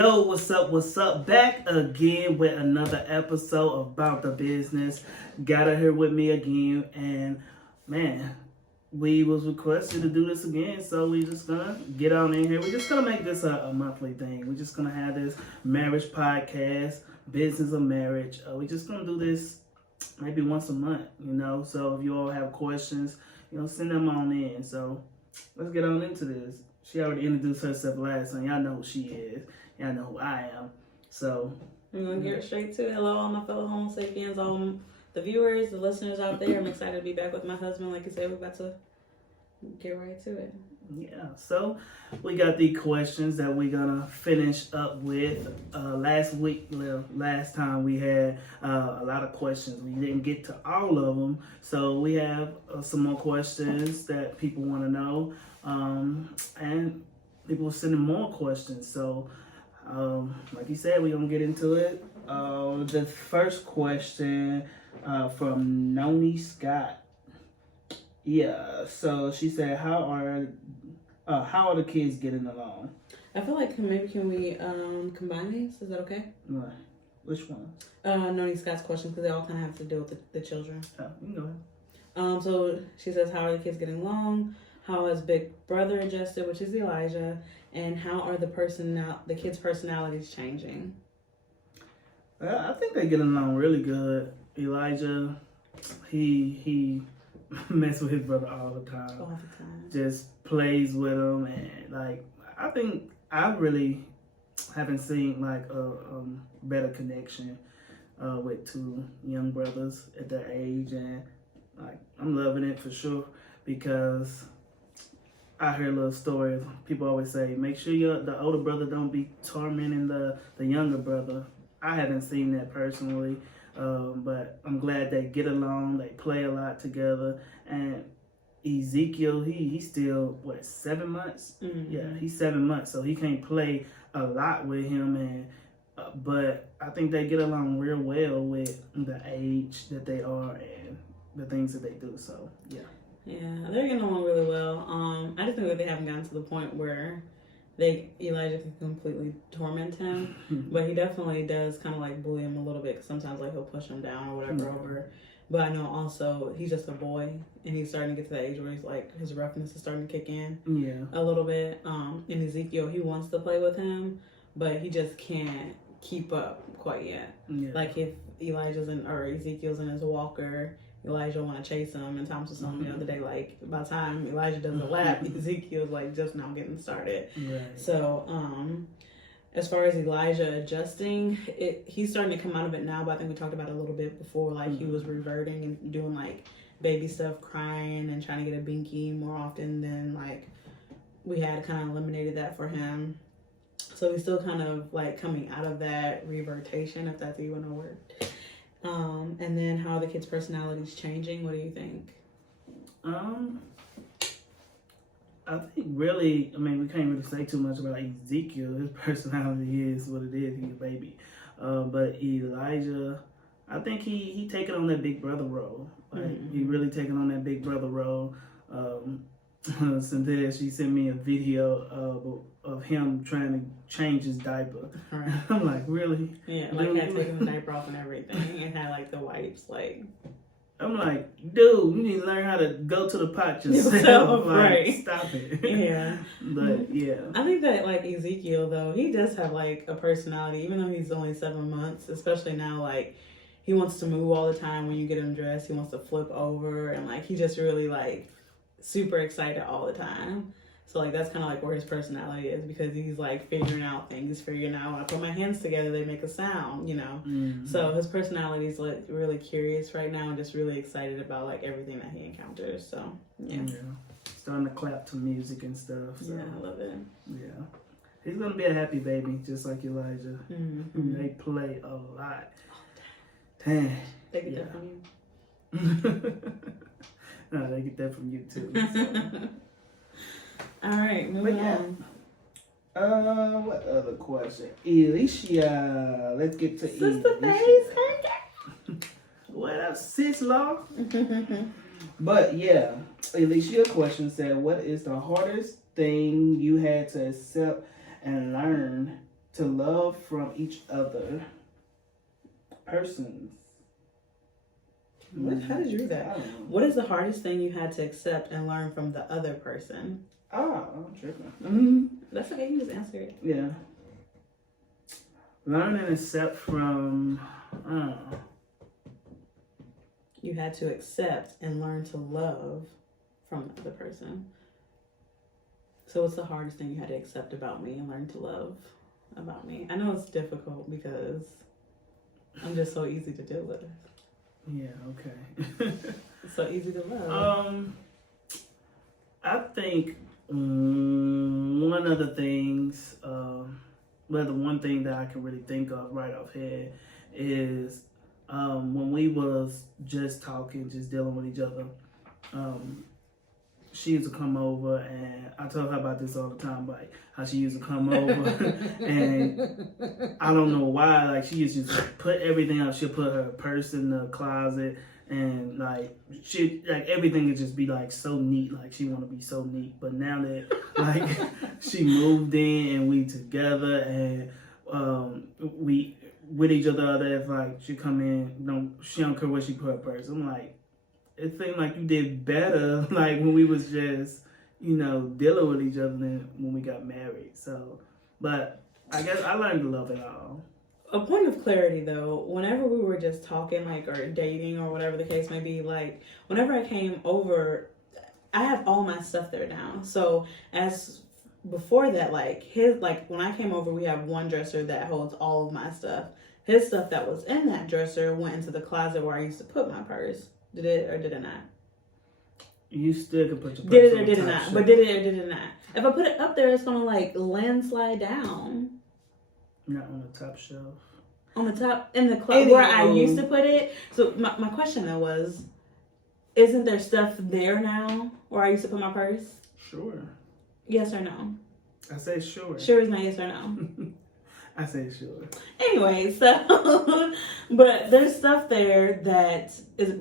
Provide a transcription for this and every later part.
Yo, what's up? Back again with another episode of Bout The Business. Got her here with me again, and man, we was requested to do this again, so we just gonna get on in here. We're just gonna make this a monthly thing. We're just gonna have this marriage podcast, business of marriage. We're just gonna do this maybe once a month, So if you all have questions, send them on in. So let's get on into this. She already introduced herself last time. Y'all know who she is. Y'all know who I am. So I'm gonna get straight to it. Hello, all my fellow Homo sapiens, all the viewers, the listeners out there. I'm excited to be back with my husband. Like you said, we're about to get right to it. Yeah, so we got the questions that we're gonna finish up with. Last time we had a lot of questions. We didn't get to all of them, so we have some more questions that people want to know, and people are sending more questions. So, like you said, we're gonna get into it. The first question from Noni Scott. Yeah, so she said, how are the kids getting along? I feel like maybe can we combine these? Is that okay? Right. Which one? Noni Scott's questions, because they all kind of have to do with the children. Oh, you can go ahead. So she says, how are the kids getting along? How has Big Brother adjusted, which is Elijah, and how are the kids' personalities changing? I think they get along really good. Elijah, he mess with his brother all the time. All the time. Just plays with him, and I think I really haven't seen a better connection with two young brothers at their age, and I'm loving it for sure, because I hear little stories. People always say, make sure the older brother don't be tormenting the younger brother. I haven't seen that personally. But I'm glad they get along. They play a lot together. And Ezekiel, he's still 7 months? Mm-hmm. Yeah, he's 7 months, so he can't play a lot with him. And but I think they get along real well with the age that they are and the things that they do. So yeah, they're getting along really well. I just think that they haven't gotten to the point where Elijah can completely torment him, but he definitely does kind of bully him a little bit. Cause sometimes he'll push him down or whatever over. But I know also he's just a boy, and he's starting to get to that age where he's his roughness is starting to kick in a little bit. In Ezekiel, he wants to play with him, but he just can't keep up quite yet. Yeah. If Ezekiel's in his walker, Elijah want to chase him, and Thomas was telling me the other day, by the time Elijah does the lap, Ezekiel's just now getting started. Right. So, as far as Elijah adjusting, he's starting to come out of it now, but I think we talked about it a little bit before, he was reverting and doing baby stuff, crying and trying to get a binky more often than we had kind of eliminated that for him. So he's still kind of coming out of that revertation, if that's even a word. And then how are the kids' personalities changing? What do you think? I think really, we can't really say too much about Ezekiel. His personality is what it is. He's a baby. But Elijah, I think he taking on that big brother role. He really taking on that big brother role. Cynthia, she sent me a video of him trying to change his diaper. Right. I'm like, really? Yeah, had taken the diaper off and everything, and had the wipes. I'm like, dude, you need to learn how to go to the pot yourself. Right. Stop it. Yeah. But yeah. I think that Ezekiel though, he does have a personality, even though he's only 7 months, especially now he wants to move all the time when you get him dressed. He wants to flip over, and he just really super excited all the time. So that's kind of where his personality is, because he's figuring out things, figuring out when I put my hands together, they make a sound, Mm-hmm. So his personality is really curious right now and just really excited about everything that he encounters. So yeah. Starting to clap to music and stuff. So. Yeah, I love it. Yeah. He's gonna be a happy baby, just like Elijah. Mm-hmm. They play a lot. Dang. They get that from you? No, they get that from you too. So. All right, moving on. What other question? Alicia, let's get to Sister Alicia. What up, sis law? But yeah, Alicia question said, what is the hardest thing you had to accept and learn to love from each other. Persons. How did you read that? I don't know. What is the hardest thing you had to accept and learn from the other person? I'm tripping. That's okay. You just answer it. Yeah. Learn and accept from. You had to accept and learn to love from the other person. So what's the hardest thing you had to accept about me and learn to love about me? I know it's difficult because I'm just so easy to deal with. Yeah, okay. It's so easy to love. I think one of the things, the one thing that I can really think of right off head is when we was just talking, just dealing with each other, she used to come over, and I tell her about this all the time, like how she used to come over, and I don't know why, like she used to just put everything out. She'll put her purse in the closet, and like everything would just be like so neat, like she want to be so neat. But now that like she moved in and we together, and we with each other, that's like she come in, she don't care where she put her purse. I'm like, it seemed like you did better, like when we was just, dealing with each other than when we got married. So, but I guess I learned to love it all. A point of clarity though, whenever we were just talking, like, or dating or whatever the case may be, like, whenever I came over, I have all my stuff there now. So as before that, when I came over, we have one dresser that holds all of my stuff. His stuff that was in that dresser went into the closet where I used to put my purse. Did it or did it not? You still can put your purse did it on or did the it top not? shelf. But did it or did it not? If I put it up there, it's gonna landslide down. Not on the top shelf. On the top, in the where I used to put it. So my question though was, isn't there stuff there now where I used to put my purse? Sure. Yes or no? I say sure. Sure is not yes or no. I say sure. Anyway, so but there's stuff there that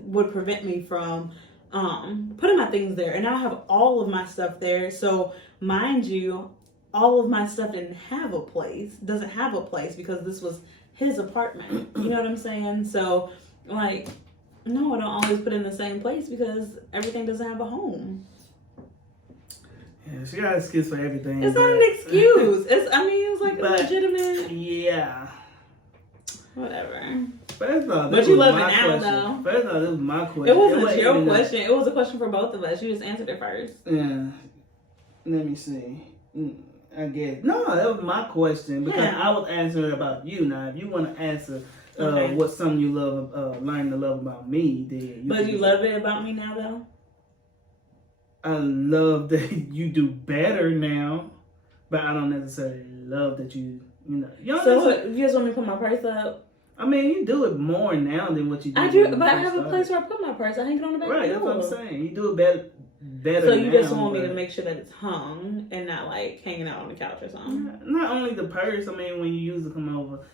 would prevent me from putting my things there, and now I have all of my stuff there. So mind you, all of my stuff doesn't have a place because this was his apartment. You know what I'm saying? So like, no, I don't always put it in the same place because everything doesn't have a home. Yeah, she got an excuse for everything. It's not an excuse. It's like a legitimate. Yeah. Whatever. First of all, but you love it now, question. though. First of all, this was my question. It wasn't your question. It was a question for both of us. You just answered it first. Yeah. Let me see. I guess. No, that was my question because I was answering about you. Now, if you want to answer what's something you love, learn to love about me, then you love it about me now, though? I love that you do better now, but I don't necessarily love that you So what, you just want me to put my purse up? I mean, you do it more now than what you did. I do, but I have a place where I put my purse. I hang it on the back right, door. that's what I'm saying. You do it better So you now, just want me to make sure that it's hung and not like hanging out on the couch or something? Not only the purse. I mean, when you used to come over,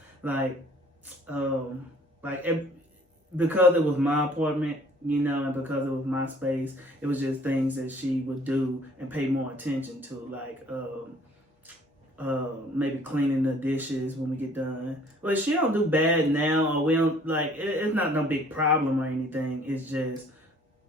because it was my apartment, and because it was my space, it was just things that she would do and pay more attention to, like maybe cleaning the dishes when we get done. Well, she don't do bad now, or we don't it's not no big problem or anything. It's just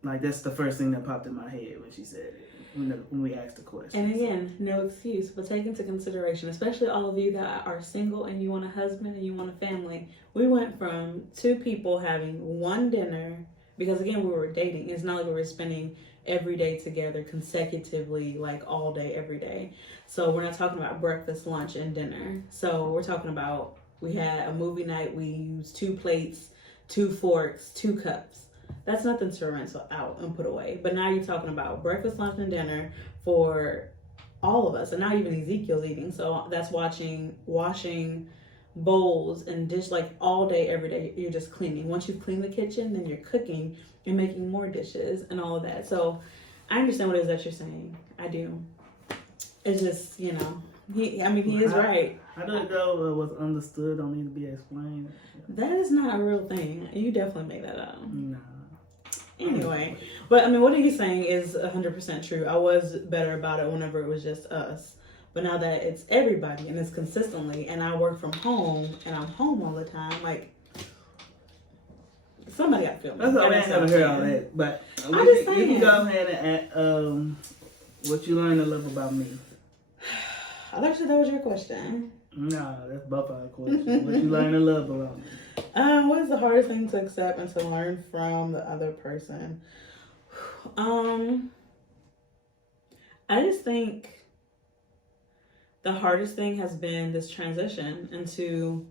like that's the first thing that popped in my head when she said it, when we asked the question. And again, no excuse, but take into consideration, especially all of you that are single and you want a husband and you want a family. We went from two people having one dinner, because again, we were dating. It's not like we were spending every day together consecutively, like all day, every day. So we're not talking about breakfast, lunch, and dinner. So we're talking about, we had a movie night, we used 2 plates, 2 forks, 2 cups. That's nothing to rinse out and put away. But now you're talking about breakfast, lunch, and dinner for all of us. And now even Ezekiel's eating. So that's washing bowls and dish, like all day, every day. You're just cleaning. Once you've cleaned the kitchen, then you're cooking and making more dishes and all of that. So I understand what it is that you're saying. I do. It's just, he is right. How did it go? What's understood don't need to be explained. That is not a real thing. You definitely made that up. No. Anyway, but what he's saying is 100% true. I was better about it whenever it was just us. But now that it's everybody and it's consistently, and I work from home and I'm home all the time, like, somebody got to feel me. That's all. I haven't heard all that, but you can go ahead and add, what you learned to love about me. I thought that was your question. No, that's both our questions. What you learn to love about me. What is the hardest thing to accept and to learn from the other person? I just think the hardest thing has been this transition into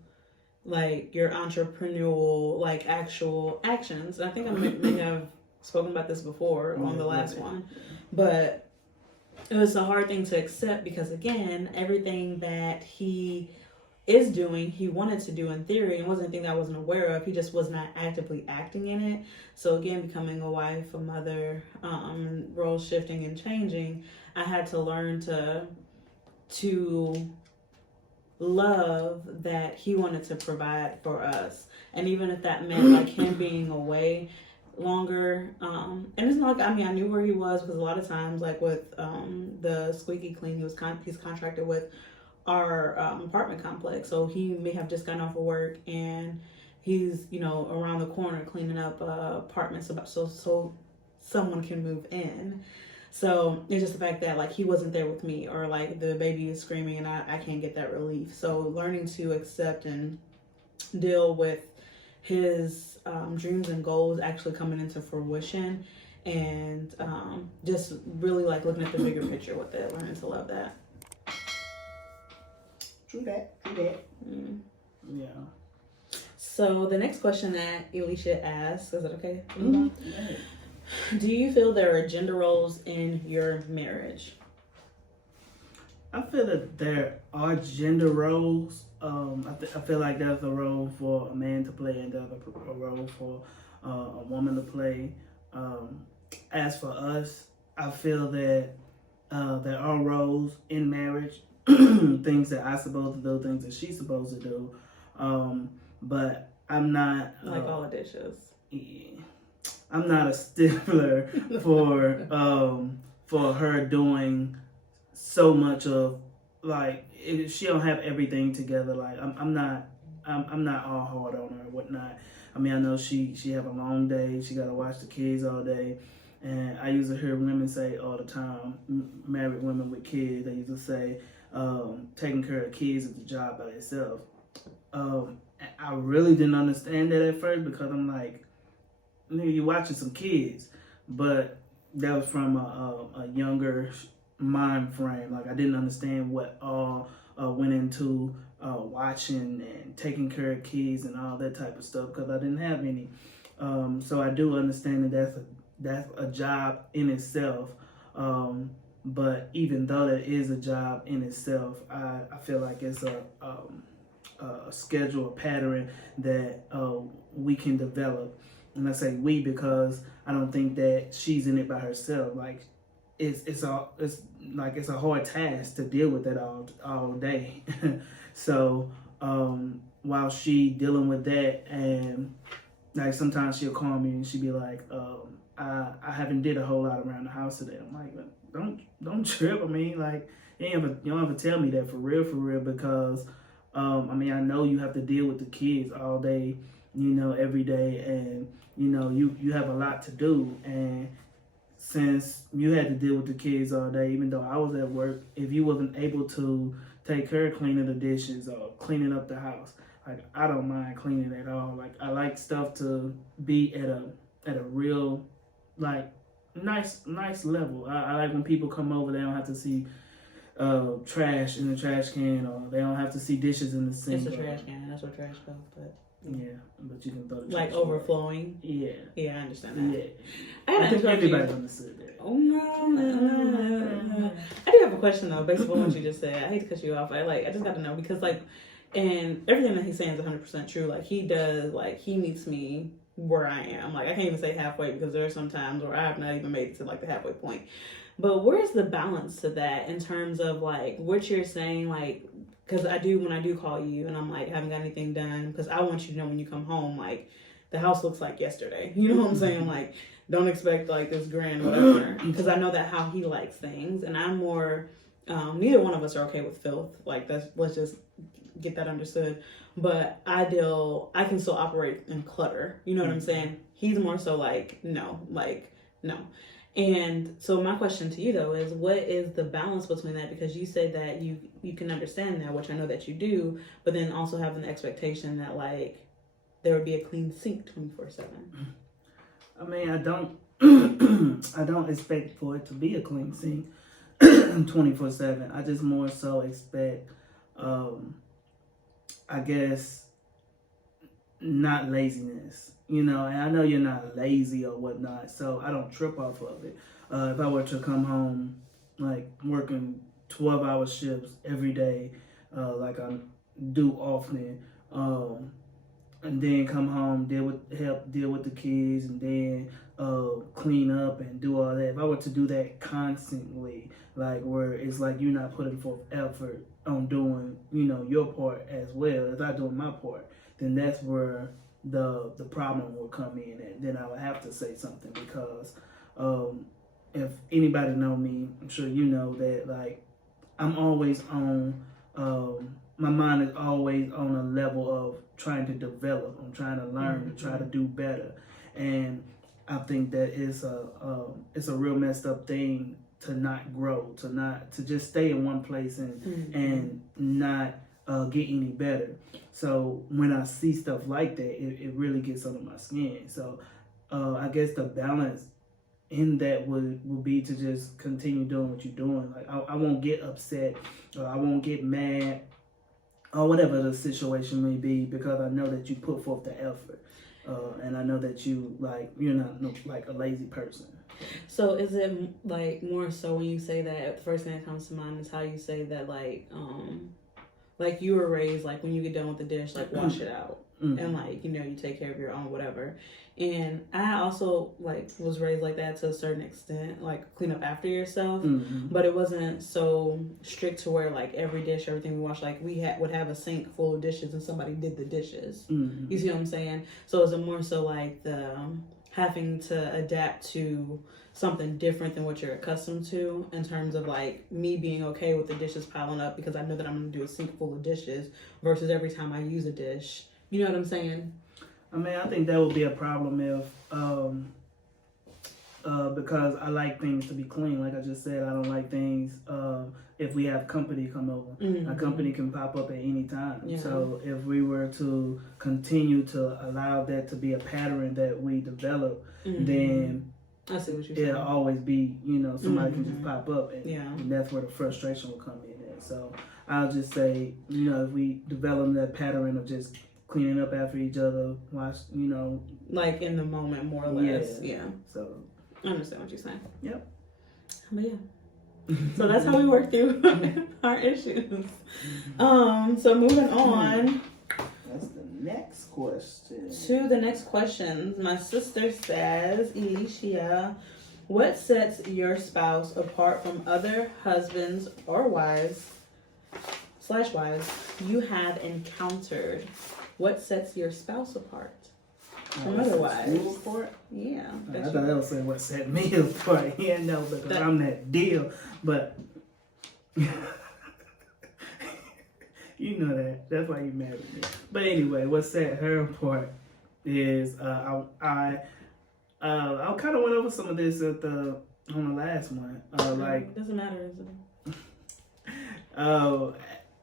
like your entrepreneurial, like actual actions. And I think I may have spoken about this before on the last one, but it was a hard thing to accept because, again, everything that he is doing, he wanted to do in theory, and wasn't anything that I wasn't aware of. He just was not actively acting in it. So again, becoming a wife, a mother, role shifting and changing, I had to learn to love that he wanted to provide for us. And even if that meant like him being away longer, and it's not like, I mean, I knew where he was, because a lot of times, like with the squeaky clean, he's contracted with our apartment complex, so he may have just gotten off of work and he's, you know, around the corner cleaning up apartments so someone can move in. So it's just the fact that like he wasn't there with me, or like the baby is screaming and I can't get that relief. So learning to accept and deal with his dreams and goals actually coming into fruition, and just really like looking at the bigger picture with it, learning to love that. True that. Yeah. So the next question that Elisha asks, is it okay? Mm-hmm. Do you feel there are gender roles in your marriage? I feel that there are gender roles. I feel like there's a role for a man to play, and there's a role for a woman to play. As for us, I feel that there are roles in marriage, things that I'm supposed to do, things that she's supposed to do. But I'm not like all the dishes. Yeah, I'm not a stickler for her doing so much of, like, if she don't have everything together. Like I'm not all hard on her and whatnot. I mean, I know she have a long day. She got to watch the kids all day. And I used to hear women say all the time, married women with kids, they used to say, taking care of kids is a job by itself. I really didn't understand that at first, because I'm like, you're watching some kids. But that was from a younger mind frame. Like, I didn't understand what all went into watching and taking care of kids and all that type of stuff, because I didn't have any. So I do understand that that's a job in itself. But even though that is a job in itself, I feel like it's a schedule, a pattern that we can develop. And I say we because I don't think that she's in it by herself. Like, it's a hard task to deal with that all day. So while she dealing with that, and like sometimes she'll call me and she'll be like, I haven't did a whole lot around the house today. I'm like, don't trip. I mean, like, you don't have to tell me that for real, because I mean, I know you have to deal with the kids all day, every day, and you have a lot to do. And since you had to deal with the kids all day, even though I was at work, if you wasn't able to take care of cleaning the dishes or cleaning up the house, like, I don't mind cleaning at all. Like, I like stuff to be at a real, like, nice level. I like when people come over, they don't have to see trash in the trash can, or they don't have to see dishes in the sink. It's a trash can. That's what trash goes. But yeah, but you can throw the like trash overflowing. away. Yeah, I understand that. Yeah, I think everybody understood that. Oh no. I do have a question though, based on what you just said. I hate to cut you off. I just got to know, because like, and everything that he's saying is 100% true. Like, he meets me where I am. Like, I can't even say halfway, because there are some times where I have not even made it to like the halfway point. But where's the balance to that in terms of like what you're saying? Like, because when I do call you and I'm like, haven't got anything done, because I want you to know when you come home, like, the house looks like yesterday. You know what I'm saying? Like, don't expect like this grand whatever, because I know that how he likes things, and I'm more neither one of us are okay with filth. Like let's just get that understood. But I can still operate in clutter. You know what I'm saying? He's more so like, no. And so my question to you though is, what is the balance between that? Because you said that you can understand that, which I know that you do, but then also having the expectation that like there would be a clean sink 24/7. I mean, I don't I don't expect for it to be a clean sink 24/7. I just more so expect I guess not laziness, and I know you're not lazy or whatnot, so I don't trip off of it. If I were to come home, like working 12-hour shifts every day, like I do often, and then come home, deal with the kids, and then clean up and do all that. If I were to do that constantly, like where it's like you're not putting forth effort on doing, your part as well as I doing my part, then that's where the problem will come in, and then I would have to say something, because if anybody know me, I'm sure you know that like I'm always on my mind is always on a level of trying to develop. I'm trying to learn, to try to do better, and I think that it's a real messed up thing to not grow, to just stay in one place and not get any better. So when I see stuff like that, it really gets under my skin. So I guess the balance in that would be to just continue doing what you're doing. Like I won't get upset, or I won't get mad, or whatever the situation may be, because I know that you put forth the effort, and I know that you're not like a lazy person. So is it like more so when you say that, the first thing that comes to mind is how you say that like you were raised like when you get done with the dish, like wash it out, and like you take care of your own whatever. And I also like was raised like that to a certain extent, like clean up after yourself, but it wasn't so strict to where like every dish, everything we wash, like we would have a sink full of dishes and somebody did the dishes. You see what I'm saying? So is it more so like the having to adapt to something different than what you're accustomed to, in terms of like me being okay with the dishes piling up because I know that I'm going to do a sink full of dishes, versus every time I use a dish. You know what I'm saying? I mean, I think that would be a problem if, because I like things to be clean. Like I just said, I don't like things if we have company come over. A company can pop up at any time. Yeah. So if we were to continue to allow that to be a pattern that we develop, then I see what you're saying. It'll always be, somebody can just pop up, and that's where the frustration will come in at. So I'll just say, if we develop that pattern of just cleaning up after each other, like in the moment, more or less. Yeah. So I understand what you're saying. Yep. But yeah. So that's how we work through our issues. So moving on. That's the next question. To the next questions. My sister says, Alicia, what sets your spouse apart from other husbands or wives / you have encountered? What sets your spouse apart from other wives? Yeah. I thought that was saying what set me apart. Yeah, no, because I'm that deal. But you know that. That's why you mad at me. But anyway, what set her apart is I kind of went over some of this on the last one. Doesn't matter, is it?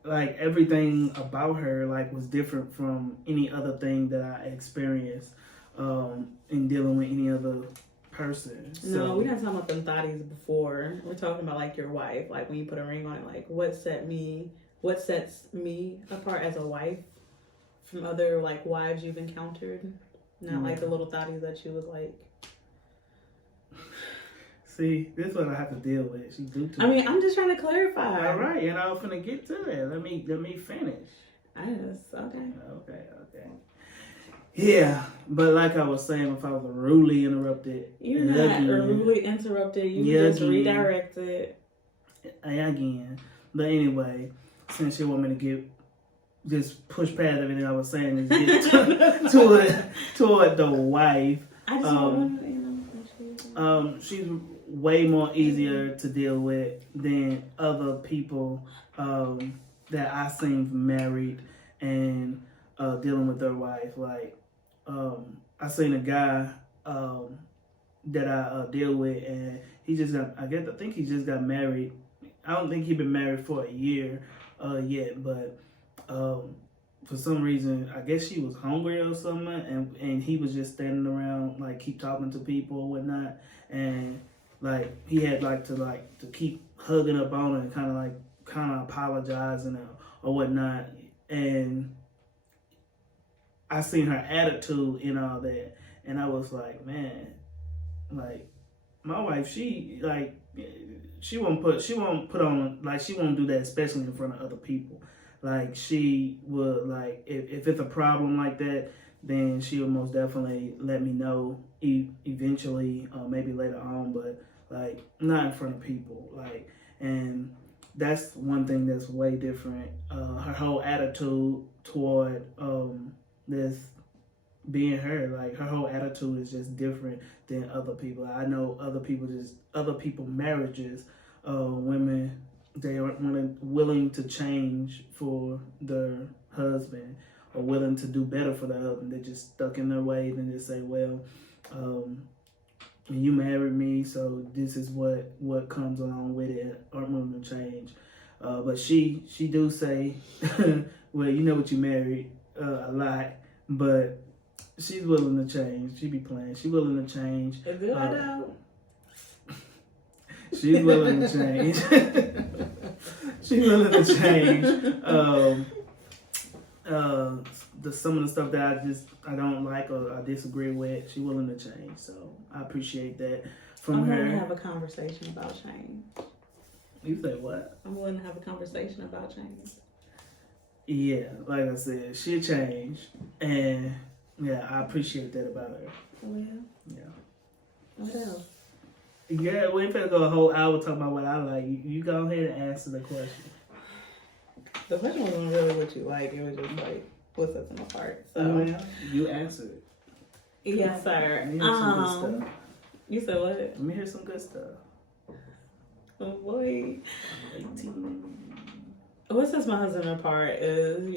Like everything about her was different from any other thing that I experienced in dealing with any other person. No, we didn't talk about them thotties before. We're talking about like your wife, like when you put a ring on it, like what sets me apart as a wife from other like wives you've encountered. Not like the little thotties that you was like. See, this is what I have to deal with. She do too. I mean, I'm just trying to clarify. All right, and I was gonna get to that. Let me finish. Okay. Yeah, but like I was saying, if I was rudely interrupted, you're not rudely interrupted. You just redirected. Again, but anyway, since you want me to just push past everything I was saying and get toward the wife. I just want she's way more easier to deal with than other people that I seen married and dealing with their wife. Like I seen a guy that I deal with, and he just got. I think he just got married. I don't think he been married for a year yet, but for some reason, I guess she was hungry or something, and he was just standing around, like, keep talking to people or whatnot, and like he had to keep hugging up on her and kind of apologizing or whatnot, and I seen her attitude and all that, and I was like, man, like my wife, she won't put on, like, she won't do that, especially in front of other people. Like, she would, like, if it's a problem like that, then she'll most definitely let me know eventually, maybe later on, but like not in front of people. Like, and that's one thing that's way different. Her whole attitude toward this being her, like her whole attitude is just different than other people. I know other people marriages, women, they aren't willing to change for their husband or willing to do better for their husband. They're just stuck in their ways and just say, well, you married me, so this is what comes along with it. Aren't willing to change. But she do say, well, you know what, you married a lot, but she's willing to change. She be playing. She's willing to change. Is it I know? She's willing to change. She's willing to change. Some of the stuff that I don't like or I disagree with, she's willing to change. So I appreciate that from her. I'm willing to have a conversation about change. You say what? I'm willing to have a conversation about change. Yeah, like I said, she'll change, and yeah, I appreciate that about her. Oh yeah. Yeah. What else? Yeah, we ain't finna go a whole hour talking about what I like. You go ahead and answer the question. The question wasn't really what you like. It was just like what sets them apart. So well, you answered it. Yes, sir. Let me hear some good stuff. You said what? Let me hear some good stuff. Oh boy. 18. What sets my husband apart is,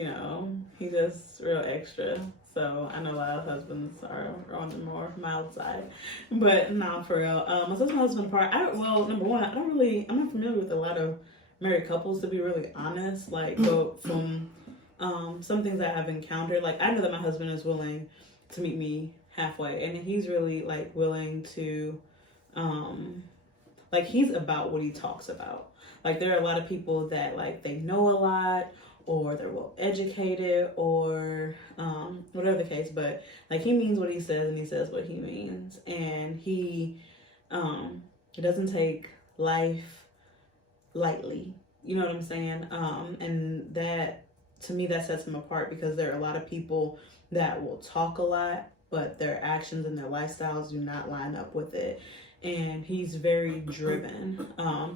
he's just real extra. So I know a lot of husbands are on the more mild side, but no, for real. What sets my husband apart? Number one, I'm not familiar with a lot of married couples, to be really honest. Like, but from some things I have encountered, like I know that my husband is willing to meet me halfway, and he's really like willing to, like he's about what he talks about. Like there are a lot of people that like they know a lot, or they're well educated, or whatever the case, but like he means what he says and he says what he means, and he doesn't take life lightly. You know what I'm saying? And that, to me, that sets him apart, because there are a lot of people that will talk a lot, but their actions and their lifestyles do not line up with it. And he's very driven.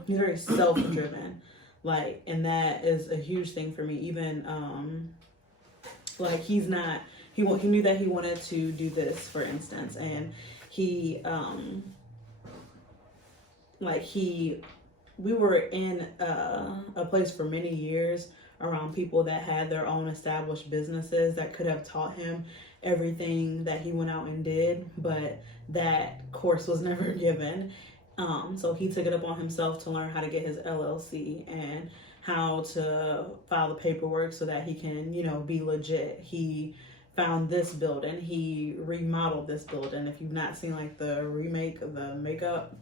He's very self-driven. Like, and that is a huge thing for me. Even, like, he knew that he wanted to do this, for instance, and we were in a place for many years around people that had their own established businesses that could have taught him everything that he went out and did, but that course was never given. So he took it up on himself to learn how to get his LLC and how to file the paperwork so that he can, be legit. He found this building. He remodeled this building. If you've not seen like the remake of the makeup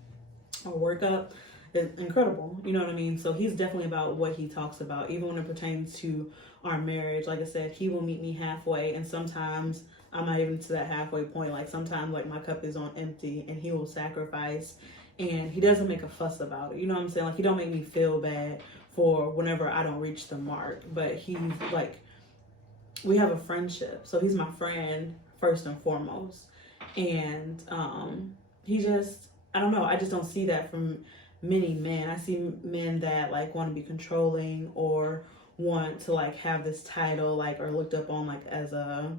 or workup, it's incredible. You know what I mean? So he's definitely about what he talks about, even when it pertains to our marriage. Like I said, he will meet me halfway, and sometimes I'm not even to that halfway point. Like sometimes like my cup is on empty and he will sacrifice, and he doesn't make a fuss about it. You know what I'm saying? Like he don't make me feel bad for whenever I don't reach the mark. But he's like, we have a friendship. So he's my friend first and foremost. And he just, I don't know, I just don't see that from many men. I see men that like want to be controlling or want to like have this title, like, or looked up on like as a,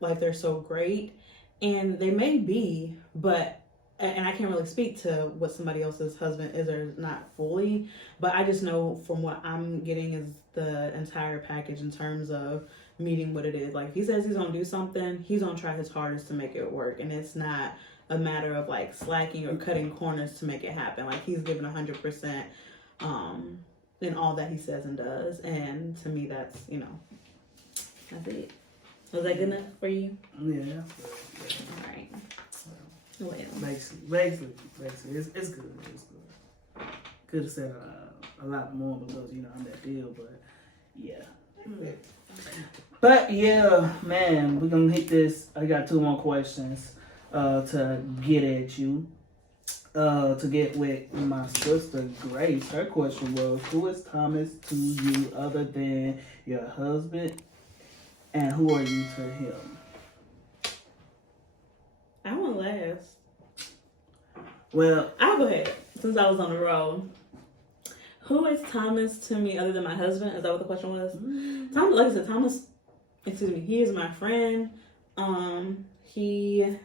like they're so great, and they may be, but and I can't really speak to what somebody else's husband is or not fully, but I just know from what I'm getting is the entire package in terms of meeting what it is. Like, if he says he's gonna do something, he's gonna try his hardest to make it work, and it's not a matter of like slacking or cutting corners to make it happen. Like, he's given 100% in all that he says and does, and to me, that's that's it. Was that good enough for you? Yeah. All right. Well, Basically, it's good. It's good. Could have said a lot more because I'm that deal, but yeah. But yeah, man, we're gonna hit this. I got 2 more questions to get at you. To get with my sister Grace. Her question was, who is Thomas to you other than your husband, and who are you to him? I went last. Well, I'll go ahead since I was on the road. Who is Thomas to me other than my husband? Is that what the question was? Thomas, like I said, Thomas. Excuse me. He is my friend. He's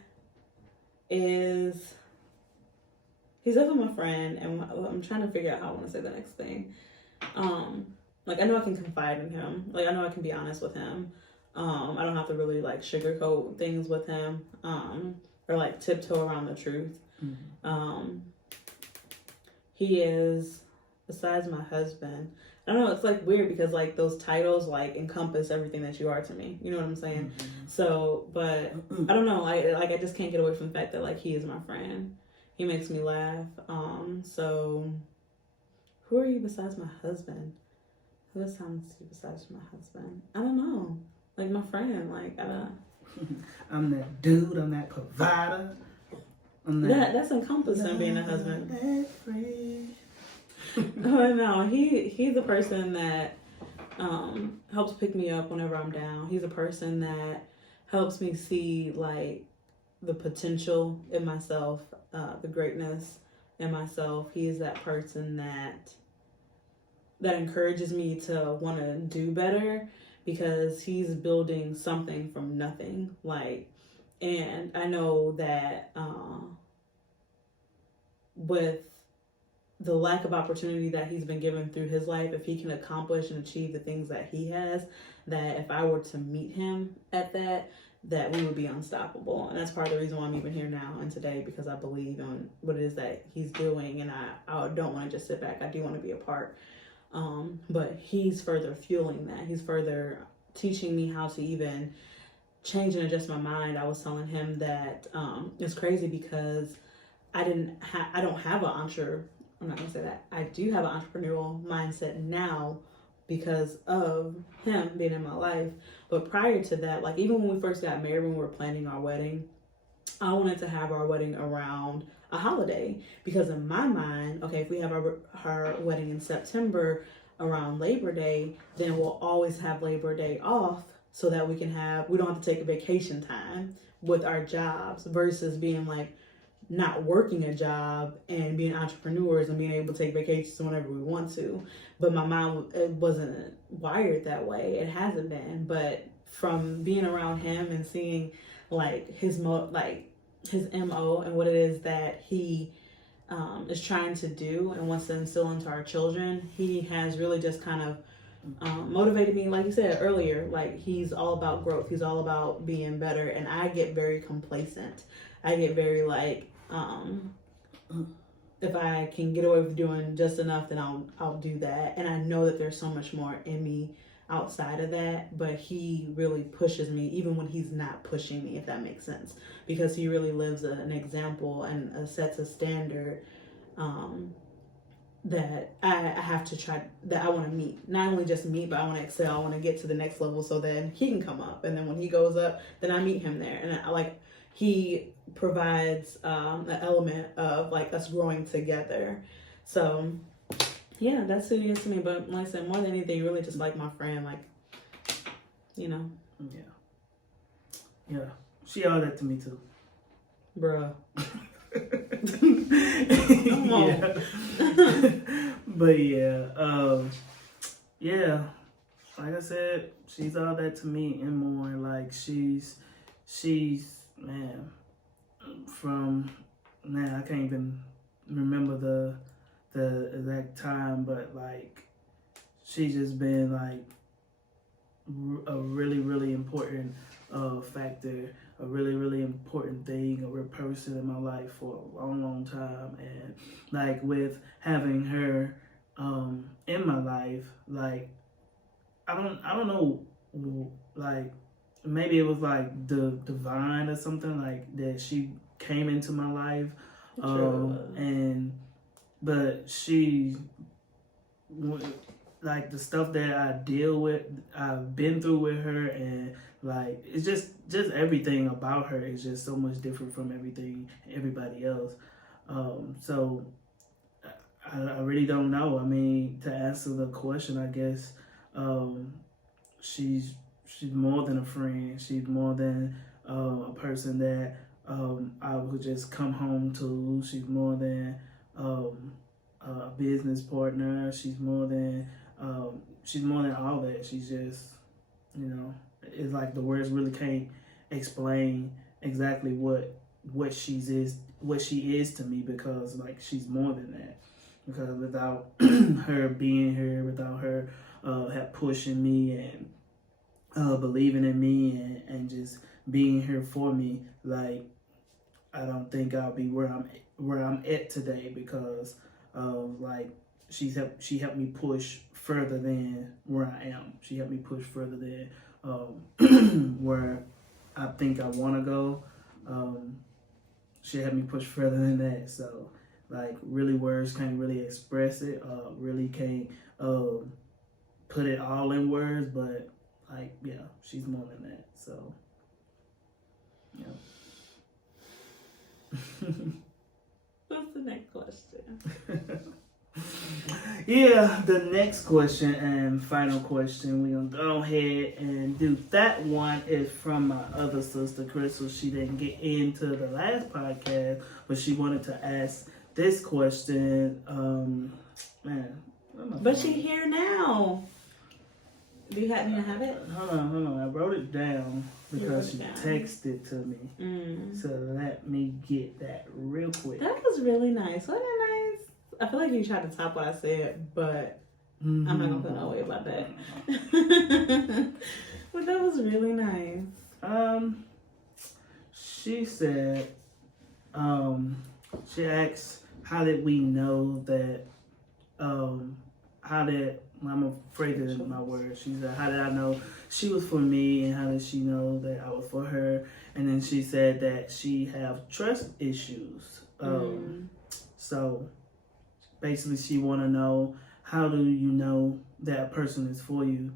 definitely my friend, and I'm trying to figure out how I want to say the next thing. Like, I know I can confide in him. Like, I know I can be honest with him. I don't have to really like sugarcoat things with him, or like tiptoe around the truth. Mm-hmm. He is, besides my husband, I don't know, it's like weird because like those titles like encompass everything that you are to me. You know what I'm saying? Mm-hmm. So, but I don't know, I just can't get away from the fact that like he is my friend. He makes me laugh. So who are you besides my husband? Who is Thomas to you besides my husband? I don't know. Like, my friend, like, I don't. I'm that dude. I'm that provider. That's encompassing being a husband. Oh no, he's the person that helps pick me up whenever I'm down. He's a person that helps me see like the potential in myself, the greatness in myself. He is that person that encourages me to want to do better, because he's building something from nothing. Like, and I know that with the lack of opportunity that he's been given through his life, if he can accomplish and achieve the things that he has, that if I were to meet him at that we would be unstoppable. And that's part of the reason why I'm even here now and today, because I believe in what it is that he's doing, and I don't want to just sit back. I do want to be a part. But he's further fueling that. He's further teaching me how to even change and adjust my mind. I was telling him that it's crazy because I don't have I'm not gonna say that. I do have an entrepreneurial mindset now because of him being in my life. But prior to that, like even when we first got married, when we were planning our wedding, I wanted to have our wedding around a holiday, because in my mind, okay, if we have our wedding in September around Labor Day, then we'll always have Labor Day off, so that we don't have to take a vacation time with our jobs, versus being like not working a job and being entrepreneurs and being able to take vacations whenever we want to. But my mind, it wasn't wired that way. It hasn't been. But from being around him and seeing like his MO and what it is that he is trying to do and wants to instill into our children, he has really just kind of motivated me. Like you said earlier, like he's all about growth. He's all about being better. And I get very complacent. I get very like, if I can get away with doing just enough, then I'll do that. And I know that there's so much more in me outside of that, but he really pushes me even when he's not pushing me, if that makes sense, because he really lives an example and sets a standard that I have to try, that I want to meet. Not only just meet, but I want to excel. I want to get to the next level so then he can come up, and then when he goes up, then I meet him there. And he provides an element of like us growing together. So yeah, that's who he is to me. But like I said, more than anything, really just like my friend, like, you know. Yeah. She all that to me too. Bruh. Come on. But yeah, like I said, she's all that to me and more. Like she's man, from man, I can't even remember the exact time, but like she's just been like a really, really important factor, a really, really important thing, a real person in my life for a long, long time. And like with having her in my life, like I don't know, like maybe it was like the divine or something like that. She came into my life, and but she, like the stuff that I deal with, I've been through with her, and like it's just everything about her is just so much different from everybody else. So I really don't know. I mean, to answer the question, I guess she's more than a friend. She's more than a person that I would just come home to. She's more than a business partner. She's more than all that. She's just, you know, it's like the words really can't explain exactly what she is to me, because like she's more than that. Because without her being here, without her pushing me and believing in me and just being here for me, like I don't think I'll be where I'm at today, because of like she helped me push further than where I am. She helped me push further than where I think I want to go. She helped me push further than that. So like really words can't really express it. Really can't put it all in words. But like yeah, she's more than that. So yeah. What's the next question? Yeah, the next question and final question, we're gonna go ahead and do that one, is from my other sister Crystal. She didn't get into the last podcast, but she wanted to ask this question. Man, but she's here now. Do you happen to have it? Hold on. I wrote it down because she texted to me. So let me get that real quick. That was really nice. Wasn't it nice? I feel like you tried to top what I said, but I'm not gonna feel no way about that. But that was really nice. She said, she asked, how did we know that, I'm afraid to my words. She said, how did I know she was for me, and how did she know that I was for her? And then she said that she have trust issues. So basically she want to know, how do you know that a person is for you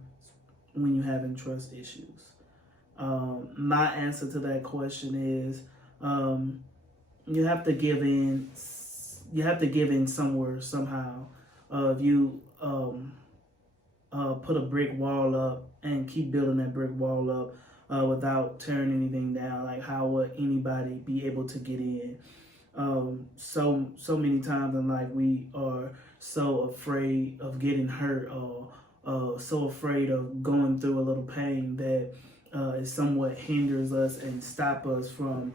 when you're having trust issues? My answer to that question is, you have to give in. You have to give in somewhere, somehow. If you put a brick wall up and keep building that brick wall up without tearing anything down, like how would anybody be able to get in? So many times in life we are so afraid of getting hurt, or so afraid of going through a little pain that it somewhat hinders us and stop us from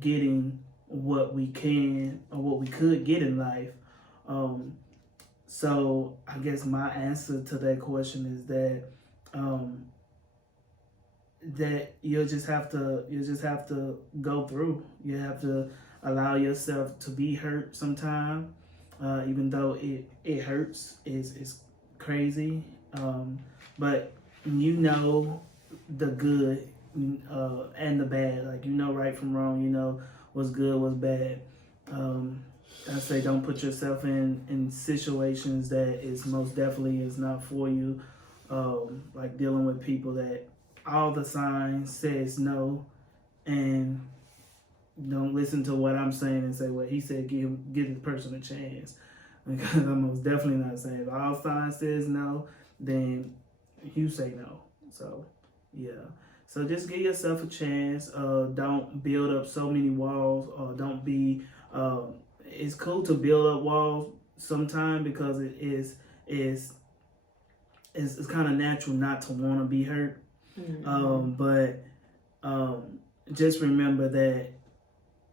getting what we can or what we could get in life. So I guess my answer to that question is that that you'll just have to go through. You have to allow yourself to be hurt sometime, even though it hurts. It's crazy, but you know the good and the bad. Like you know right from wrong. You know what's good, what's bad. I say don't put yourself in situations that is most definitely is not for you. Like dealing with people that all the signs says no, and don't listen to what I'm saying and say what he said. Give this person a chance, because I'm most definitely not saying if all signs says no, then you say no. So yeah. So just give yourself a chance. Don't build up so many walls, or don't be. It's cool to build up walls sometime, because it's kind of natural not to want to be hurt. But just remember that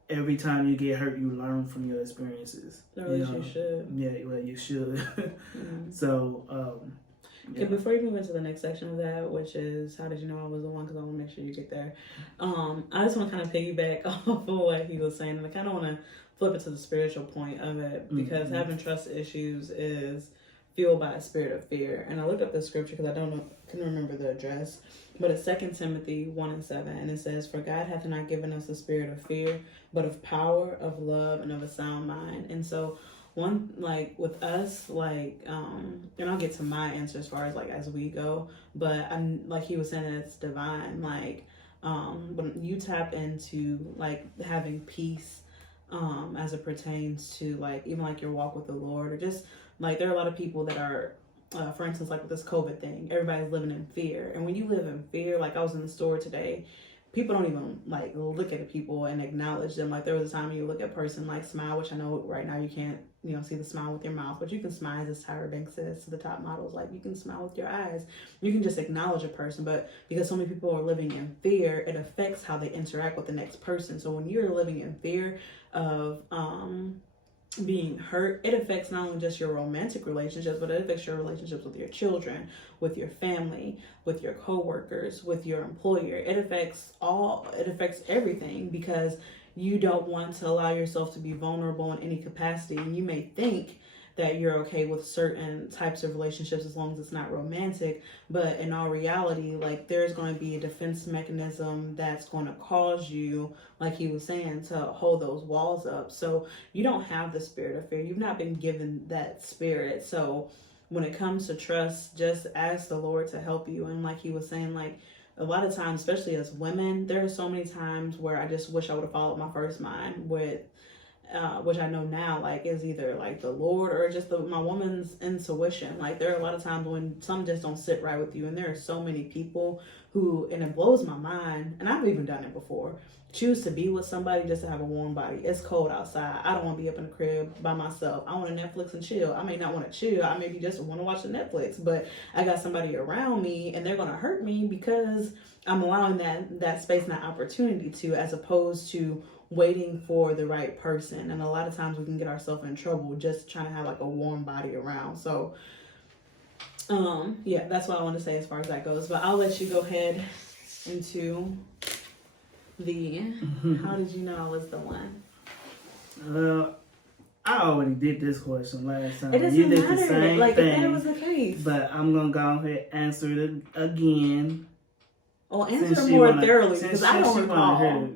every time you get hurt, you learn from your experiences. Or at least you should. Yeah, well, you should. Mm-hmm. So, Okay, before you move into the next section of that, which is how did you know I was the one? Because I want to make sure you get there. I just want to kind of piggyback off of what he was saying, and I kind of want to flip it to the spiritual point of it, because having trust issues is fueled by a spirit of fear. And I looked up the scripture because I couldn't remember the address, but it's 2 Timothy 1:7, and it says, "For God hath not given us a spirit of fear, but of power, of love, and of a sound mind." And so one, like with us, like and I'll get to my answer as far as like as we go, but I'm like he was saying, it's divine. Like when you tap into like having peace as it pertains to like even like your walk with the Lord, or just like there are a lot of people that are for instance, like with this COVID thing, everybody's living in fear. And when you live in fear, like I was in the store today, people don't even like look at the people and acknowledge them. Like there was a time when you look at a person, like smile, which I know right now you can't, see the smile with your mouth, but you can smile, as Tyra Banks says to the top models, like you can smile with your eyes. You can just acknowledge a person, but because so many people are living in fear, it affects how they interact with the next person. So when you're living in fear of being hurt, it affects not only just your romantic relationships, but it affects your relationships with your children, with your family, with your co-workers, with your employer. It affects everything, because you don't want to allow yourself to be vulnerable in any capacity. And you may think that you're okay with certain types of relationships as long as it's not romantic, but in all reality, like there's going to be a defense mechanism that's going to cause you, like he was saying, to hold those walls up. So you don't have the spirit of fear. You've not been given that spirit. So when it comes to trust, just ask the Lord to help you. And like he was saying, like a lot of times, especially as women, there are so many times where I just wish I would have followed my first mind with which I know now, like, is either like the Lord or just my woman's intuition. Like there are a lot of times when some just don't sit right with you, and there are so many people who, and it blows my mind, and I've even done it before, choose to be with somebody just to have a warm body. It's cold outside. I don't want to be up in the crib by myself. I want to Netflix and chill. I may not want to chill. I maybe just want to watch the Netflix, but I got somebody around me and they're going to hurt me because I'm allowing that space and that opportunity to, as opposed to waiting for the right person. And a lot of times we can get ourselves in trouble just trying to have like a warm body around. So yeah, that's what I want to say as far as that goes, but I'll let you go ahead into the how did you know I was the one? I already did this question last time. It doesn't you did matter. The same like thing, if that was the case, but I'm gonna go ahead and answer it again. Well, answer it more thoroughly, because I don't recall.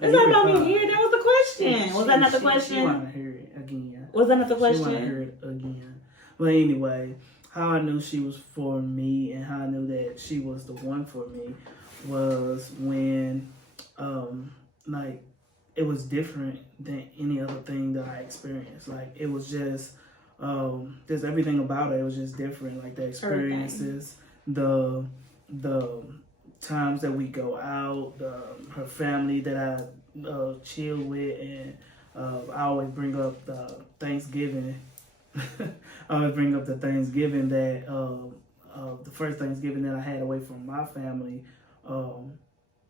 It's not about me here. That was the question. Was that not the question? She want to hear it again. Was that not the question? She want to hear it again. But anyway, how I knew she was for me and how I knew that she was the one for me was when, like, it was different than any other thing that I experienced. Like, it was just everything about it. It was just different. Like, the experiences, the times that we go out, her family that I chill with, and I always bring up the Thanksgiving. I always bring up the Thanksgiving that the first Thanksgiving that I had away from my family,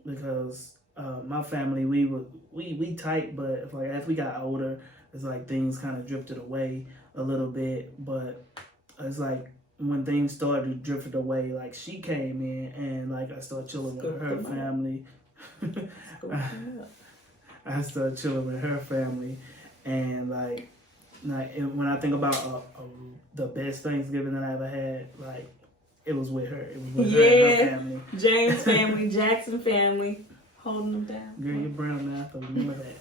because my family we tight, but like as we got older, it's like things kind of drifted away a little bit. But it's like when things started to drift away, like she came in and like I started chilling with her family. I started chilling with her family, and like when I think about the best Thanksgiving that I ever had, like it was with her. It was with her and her family. James family, Jackson family, holding them down. Girl, you're brown now, so remember that.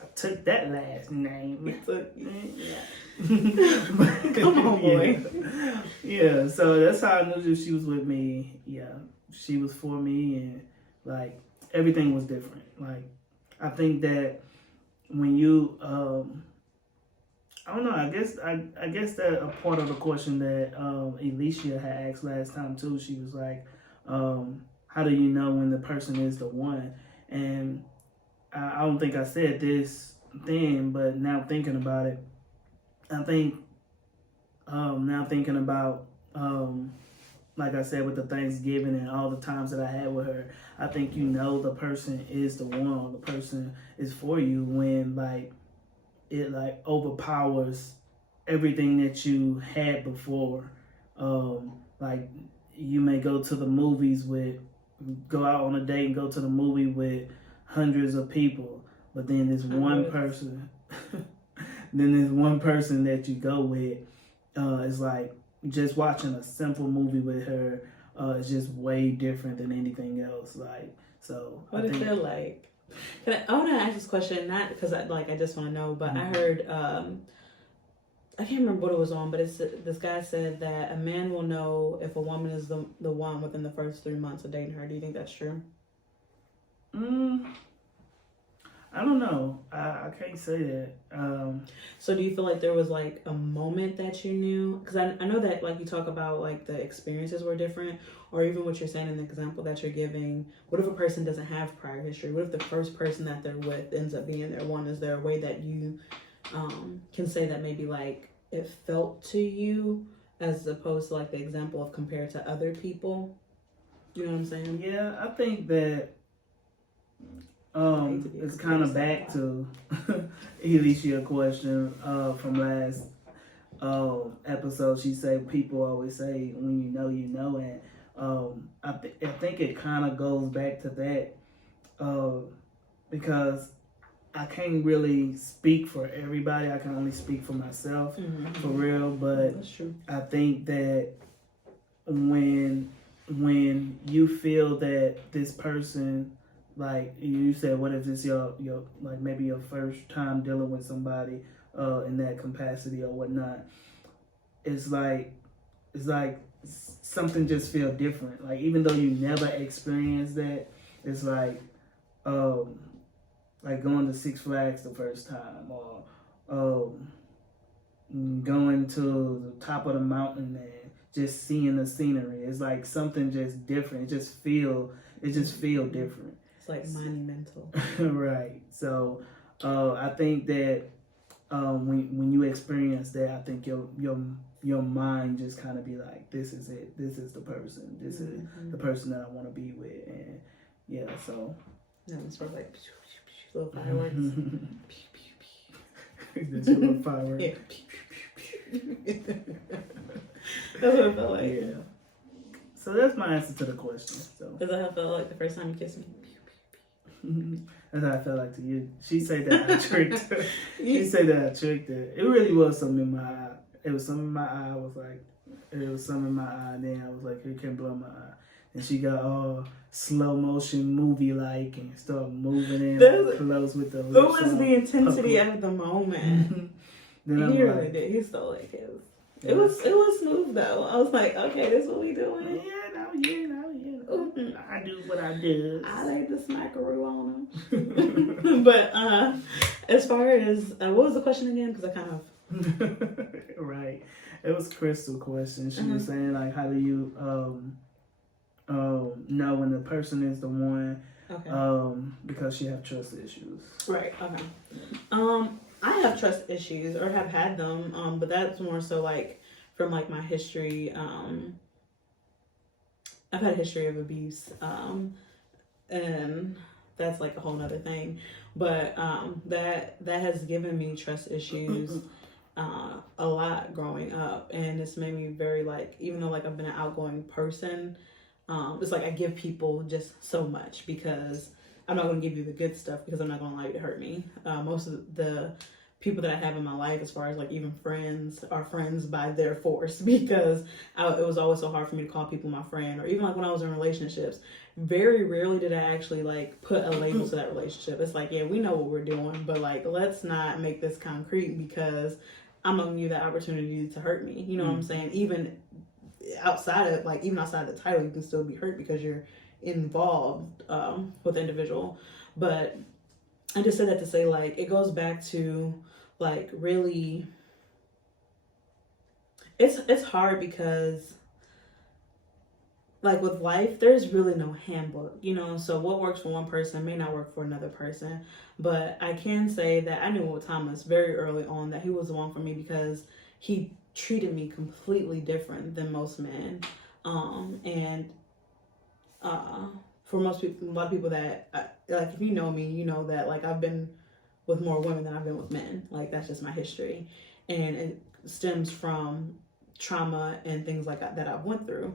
I took that last name. You took, yeah. Come on, boy. Yeah, so that's how I knew that she was with me. Yeah, she was for me, and like everything was different. Like I think that when you, I don't know. I guess that a part of the question that Alicia had asked last time too. She was like, "How do you know when the person is the one?" And I don't think I said this then, but now thinking about it, I think now thinking about like I said, with the Thanksgiving and all the times that I had with her, I think the person is the one, the person is for you when like it like overpowers everything that you had before. Like you may go to the movies go out on a date and go to the movie with hundreds of people, but then this one person, that you go with, is like just watching a simple movie with her. Is just way different than anything else. Like so. What it feel like? I want to ask this question not because I just want to know, but I heard I can't remember what it was on, but this guy said that a man will know if a woman is the one within the first 3 months of dating her. Do you think that's true? I don't know. I can't say that. So do you feel like there was like a moment that you knew? Because I know that like you talk about like the experiences were different, or even what you're saying in the example that you're giving. What if a person doesn't have prior history? What if the first person that they're with ends up being their one? Is there a way that you can say that maybe like it felt to you as opposed to like the example of compared to other people? You know what I'm saying? Yeah, I think that it's kind of back to Alicia question from last episode. She said people always say when you know, and I think it kind of goes back to that because I can't really speak for everybody. I can only speak for myself, for real. But that's true. I think that when you feel that this person, like you said, what if it's your like maybe your first time dealing with somebody in that capacity or whatnot? It's like something just feel different. Like even though you never experienced that, it's like going to Six Flags the first time, or going to the top of the mountain and just seeing the scenery. It's like something just different. It just feel different. It's like monumental. Right. So I think that when you experience that, I think your mind just kind of be like, this is it. This is the person. This is the person that I want to be with. And yeah, so. No, it's sort of like little fireworks. That's your little fireworks. Yeah. That's what it felt like. Yeah. So that's my answer to the question. So. Is that how it felt like the first time you kissed me? That's how I felt like to you. She said that I tricked her. She said that I tricked her. It really was something in my eye. It was something in my eye. I was like, it was something in my eye. And then I was like, you can't blow my eye. And she got all slow motion movie like and started moving in close with the lips. What was the intensity of the moment? Then he really did. He stole like his. It was smooth though. I was like, okay, this is what we doing. Yeah. I do what I do. I like the smackaroo on him. But as far as what was the question again? Because I kind of right. It was Crystal's question. She was saying like, how do you know when the person is the one? Okay. Because she have trust issues. Right. Okay. I have trust issues or have had them. But that's more so like from like my history. I've had a history of abuse, and that's like a whole nother thing. But that has given me trust issues a lot growing up, and it's made me very like, even though like I've been an outgoing person, it's like I give people just so much because I'm not going to give you the good stuff because I'm not going to allow you to hurt me. Most of the people that I have in my life, as far as like even friends, are friends by their force because it was always so hard for me to call people my friend. Or even like when I was in relationships, very rarely did I actually like put a label to that relationship. It's like, yeah, we know what we're doing, but like let's not make this concrete because I'm gonna give you that opportunity to hurt me. You know what I'm saying? Even outside of the title, you can still be hurt because you're involved with the individual. But I just said that to say like it goes back to like really it's hard because like with life there's really no handbook, you know, so what works for one person may not work for another person. But I can say that I knew with Thomas very early on that he was the one for me because he treated me completely different than most men. And for most people, a lot of people that like, if you know me, you know that like I've been with more women than I've been with men. Like that's just my history, and it stems from trauma and things like that I've went through.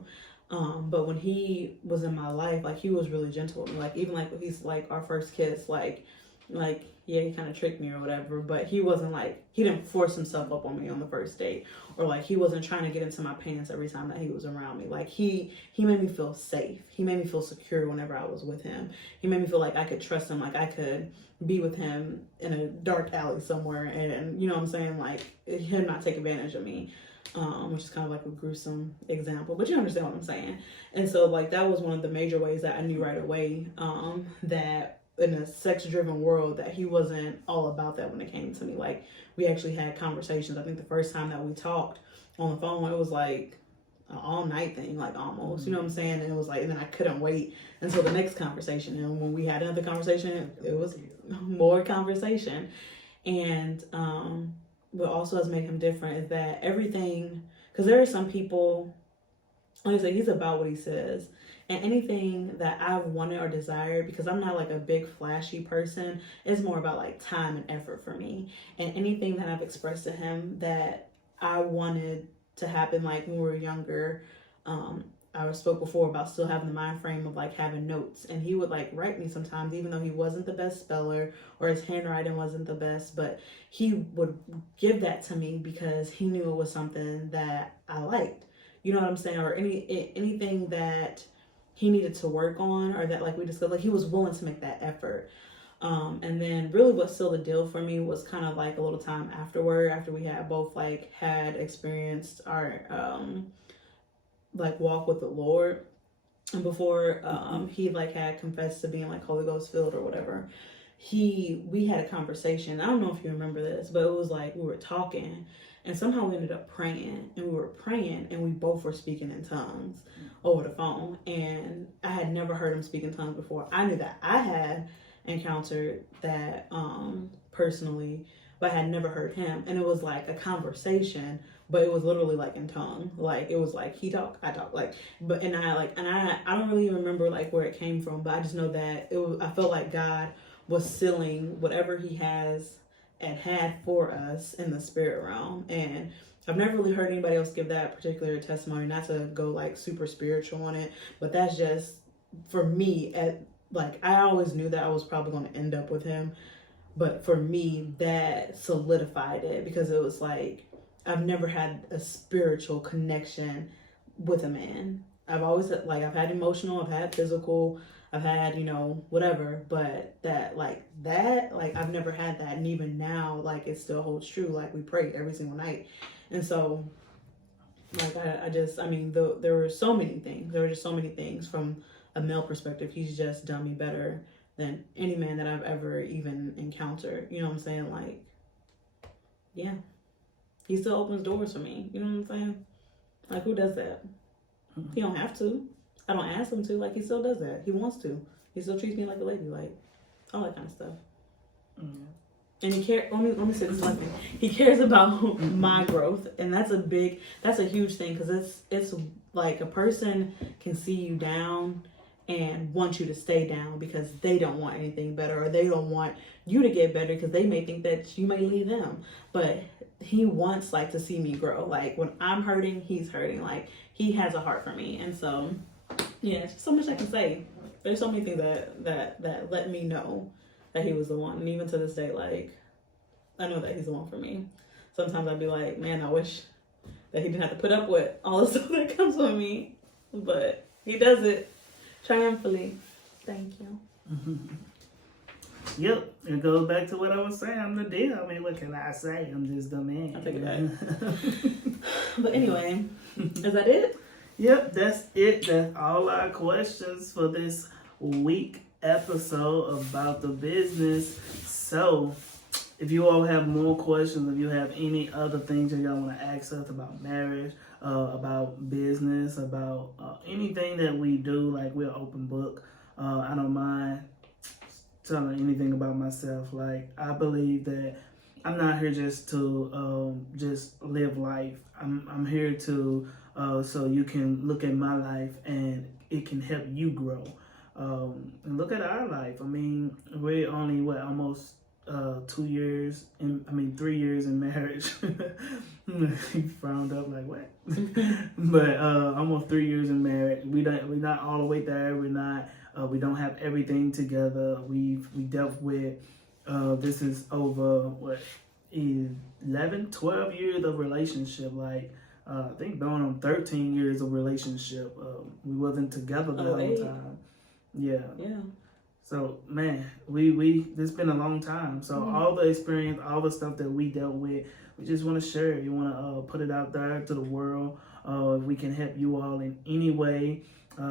But when he was in my life, like he was really gentle with me. Like even like he's like our first kiss, like yeah, he kind of tricked me or whatever, but he wasn't like, he didn't force himself up on me on the first date, or like he wasn't trying to get into my pants every time that he was around me. Like he made me feel safe. He made me feel secure whenever I was with him. He made me feel like I could trust him, like I could be with him in a dark alley somewhere, and you know what I'm saying, like him not take advantage of me. Which is kind of like a gruesome example, but you understand what I'm saying. And so like that was one of the major ways that I knew right away that in a sex-driven world that he wasn't all about that when it came to me. Like we actually had conversations. I think the first time that we talked on the phone, it was like an all-night thing, like almost, you know what I'm saying? And it was like, and then I couldn't wait until the next conversation. And when we had another conversation, it was more conversation. And what also has made him different is that everything, because there are some people, like I said, he's about what he says. And anything that I've wanted or desired, because I'm not like a big flashy person, it's more about like time and effort for me. And anything that I've expressed to him that I wanted to happen, like when we were younger, I spoke before about still having the mind frame of like having notes, and he would like write me sometimes, even though he wasn't the best speller or his handwriting wasn't the best, but he would give that to me because he knew it was something that I liked. You know what I'm saying? Or anything that he needed to work on, or that like we discussed, like he was willing to make that effort. And then really what sealed the deal for me was kind of like a little time afterward, after we had both like had experienced our like walk with the Lord, and before he like had confessed to being like Holy Ghost filled or whatever, we had a conversation. I don't know if you remember this, but it was like we were talking, and somehow we ended up praying, and we were praying, and we both were speaking in tongues over the phone. And I had never heard him speak in tongues before. I knew that I had encountered that personally, but I had never heard him. And it was like a conversation, but it was literally like in tongue. Like it was like he talked, I talked, like, but I don't really remember like where it came from, but I just know that I felt like God was sealing whatever he has and had for us in the spirit realm. And I've never really heard anybody else give that particular testimony, not to go like super spiritual on it, but that's just for me. Like I always knew that I was probably going to end up with him, but for me that solidified it, because it was like I've never had a spiritual connection with a man. I've always had, like, I've had emotional, I've had physical, I've had, you know, whatever, but that, like, I've never had that. And even now, like, it still holds true. Like, we pray every single night. And so, like, there were so many things. There were just so many things from a male perspective. He's just done me better than any man that I've ever even encountered. You know what I'm saying? Like, yeah. He still opens doors for me. You know what I'm saying? Like, who does that? Mm-hmm. He don't have to. I don't ask him to. Like, he still does that. He wants to. He still treats me like a lady. Like, all that kind of stuff. Mm-hmm. And he cares. Let me say this one thing. He cares about my growth. And that's a huge thing. Because it's like a person can see you down and want you to stay down because they don't want anything better, or they don't want you to get better because they may think that you may leave them. But he wants like to see me grow. Like when I'm hurting, he's hurting. Like he has a heart for me. And so yeah, it's just so much I can say. There's so many things that let me know that he was the one. And even to this day, like I know that he's the one for me. Sometimes I'd be like, man, I wish that he didn't have to put up with all the stuff that comes with me, but he does it triumphantly. Thank you. Mm-hmm. Yep, it goes back to what I was saying. I'm the deal. I mean, what can I say? I'm just the man. I'll take it back. But anyway, is that it? Yep, that's it. That's all our questions for this week episode about the business. So, if you all have more questions, if you have any other things that y'all want to ask us about marriage, about business, about anything that we do, like we're open book. I don't mind telling anything about myself. Like I believe that I'm not here just to just live life. I'm here to so you can look at my life and it can help you grow. And look at our life. I mean, we're only almost 3 years in marriage. He frowned up like, what? But almost 3 years in marriage. We're not all the way there. We don't have everything together. We dealt with this is over 12 years of relationship. Like I think going on 13 years of relationship. We wasn't together the whole time. Yeah. So man, this been a long time. So all the experience, all the stuff that we dealt with, we just want to share it. We want to put it out there to the world. If we can help you all in any way,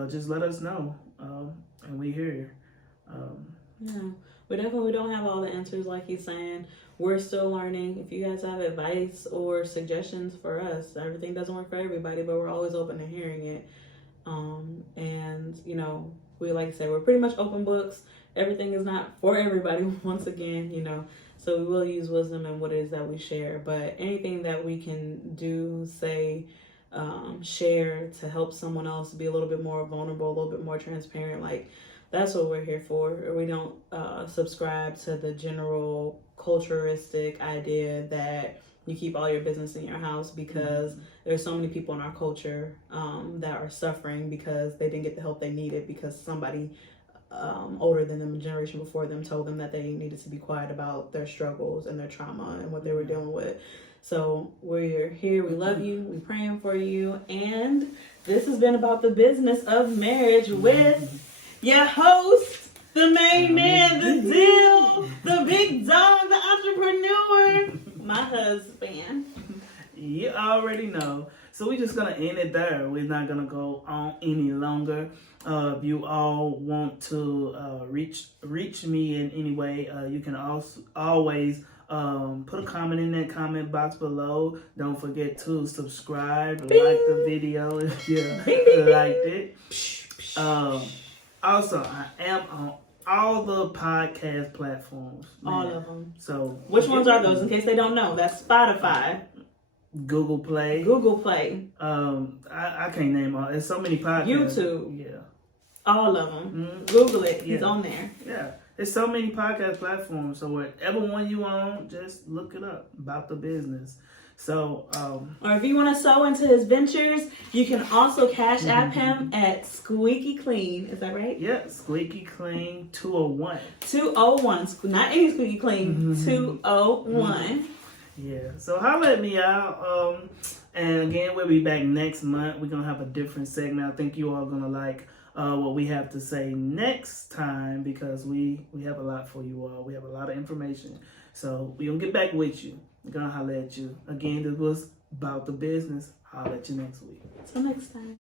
just let us know. And we here. We definitely don't have all the answers, like he's saying. We're still learning. If you guys have advice or suggestions for us, everything doesn't work for everybody, but we're always open to hearing it. And you know, we like to say we're pretty much open books. Everything is not for everybody, once again, you know. So we will use wisdom in what it is that we share. But anything that we can do, say, share to help someone else be a little bit more vulnerable, a little bit more transparent, like that's what we're here for. We don't subscribe to the general culturistic idea that you keep all your business in your house, because there's so many people in our culture that are suffering because they didn't get the help they needed because somebody older than them, a generation before them, told them that they needed to be quiet about their struggles and their trauma and what they were dealing with. So we're here. We love you. We're praying for you. And this has been About the Business of Marriage with your host, the main man, the deal, the big dog, the entrepreneur, my husband. You already know. So we're just going to end it there. We're not going to go on any longer. If you all want to reach me in any way, you can also always put a comment in that comment box below. Don't forget to subscribe, like the video if you liked it. Also, I am on all the podcast platforms. Man. All of them. So which ones are those? In case they don't know, that's Spotify, Google Play. I can't name all. There's so many podcasts. YouTube. Yeah. All of them. Google it. He's on there. Yeah. There's so many podcast platforms. So whatever one you on, just look it up. About the Business. So, or if you want to sew into his ventures, you can also cash app him at Squeaky Clean. Is that right? Yeah, Squeaky Clean 201. 201. Not any Squeaky Clean. 201. Yeah. So holla at me out. And again, we'll be back next month. We're gonna have a different segment. I think you all gonna like what we have to say next time, because we have a lot for you all. We have a lot of information. So we're gonna get back with you. We're gonna holler at you. Again, this was About the Business. Holler at you next week. Till next time.